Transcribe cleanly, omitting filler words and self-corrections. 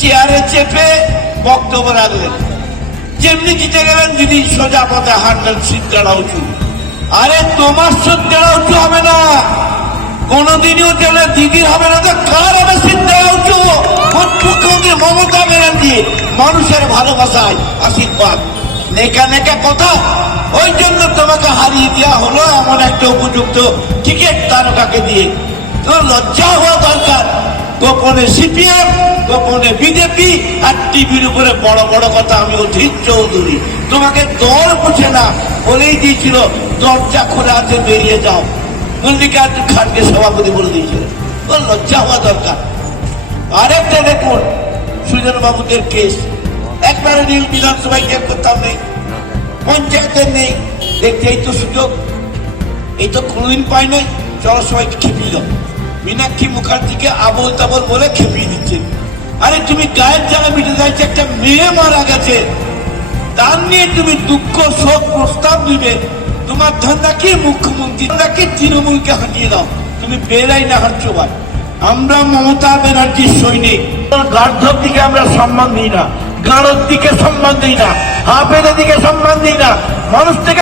চেয়ারে চেপে বক্তব্য রাখলেন, যেমনি জিতে গেলেন দিদি সোজা পথে হাঁটলেন, সিদ্ধারা উঁচু। আরে তোমার সিদ্ধারা উঁচু হবে না, কোনদিনই উঠে দিদির হবে না, তো কার হবে সিদ্ধারা উঁচু? মুখ্যমন্ত্রী মমতা ব্যানার্জি মানুষের ভালোবাসায় আশীর্বাদ, নেকা নেকা কথা। ওই জন্য তোমাকে হারিয়ে দেওয়া হলো এমন একটা উপযুক্ত ক্রিকেট তারকাকে দিয়ে। তোমার লজ্জা হওয়া দরকার। গোপনে সিপিএম, গোপনে বিজেপি, আর টিভির উপরে বড় বড় কথা আমি অধীর চৌধুরী। তোমাকে দর বুঝে না বলেই দিয়েছিল দরজা খোলা আছে বেরিয়ে যাও, মল্লিকার্জুন খাড়গে সভাপতি বলে দিয়েছিল। ওর লজ্জা হওয়া দরকার। আরেকটা দেখুন, সুজন বাবুদের কেস, একবারে নীল বিধানসভায় কেস করতাম নেই, পঞ্চায়েতের নেই, দেখতে এই তো সুযোগ, এই তো কোনোদিন পাই নাই, চলো সবাইকে খেপিয়ে দাও। মীনাক্ষী মুখার্জিকে আবল তাবল বলে খেপিয়ে দিচ্ছেন। আরে তুমি গায়ের জ্বালা মিটে যাচ্ছে, একটা মেয়ে মারা গেছে, তার নিয়ে তুমি দুঃখ শোক প্রস্তাব দিবে? তোমার ধান্দা কি মুখ্যমন্ত্রী, ধান্দা কি তৃণমূলকে হাঁটিয়ে দাও? তুমি বেড়াই না হাঁটছো ভাই। আমরা মমতা ব্যানার্জির সৈনিক। গার্ধর দিকে আমরা সম্মান দিই না, গাঁড়োর দিকে সম্মান দিই না, হাফের দিকে সম্মান দিই না, মানুষ থেকে